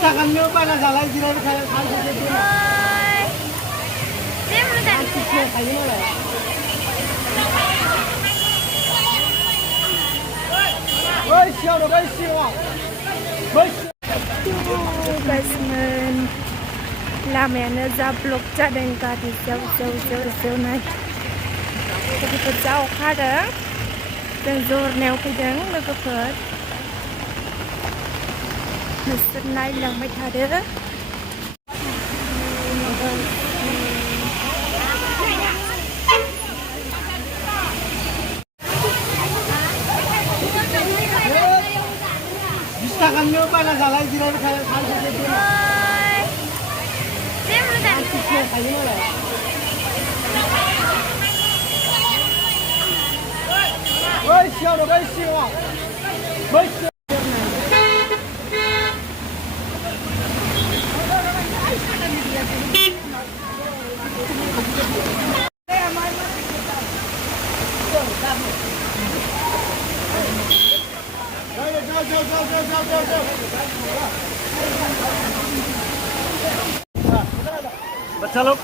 थाखानिनो बायना जालाय जिरायबाय थायो जेबो जानो थायो मालाय बै सिगाङाव बै सिगाङाव गाइसमोन लामायानो जा ब्लक जादों गारि जेव नाय लोगोफोर जा अखा हादों जों जरनायाव फैदों लोगोफोर नोंसोर नायलांबाय थादो थाखानिनो बायना जालाय जिरायबाय थायो जेबो जानो थायो मालाय बै सिगाङाव बै सिगाङाव बच्चा लोग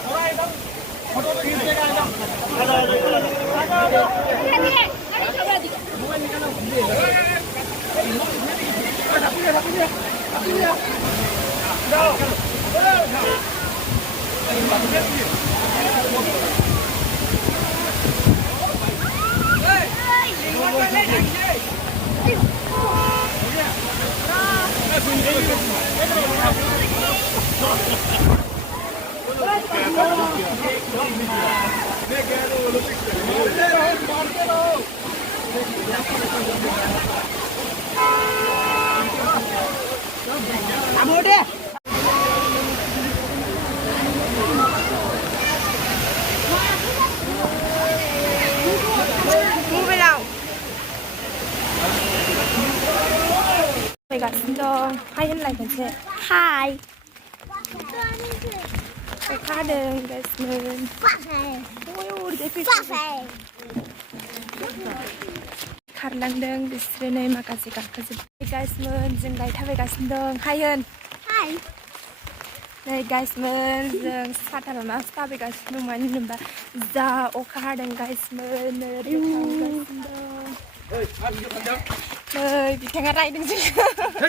फैगासिनो दं हाय होनलाय खनसे हाय अखा हादों गाइसमोन खारलांदों बिसोरो नै माखासे गाखोजोब्बाय गाइसमोन जों दायो थाबायगासिनो दं हाय होन नै गाइसमोन जों साथा लानासो थाबायगासिनो दं मानो होनोबा जा अखा हादों गाइसमोन ओरै थांगासिनो दं नै बिथाङा रायदों जोंखौ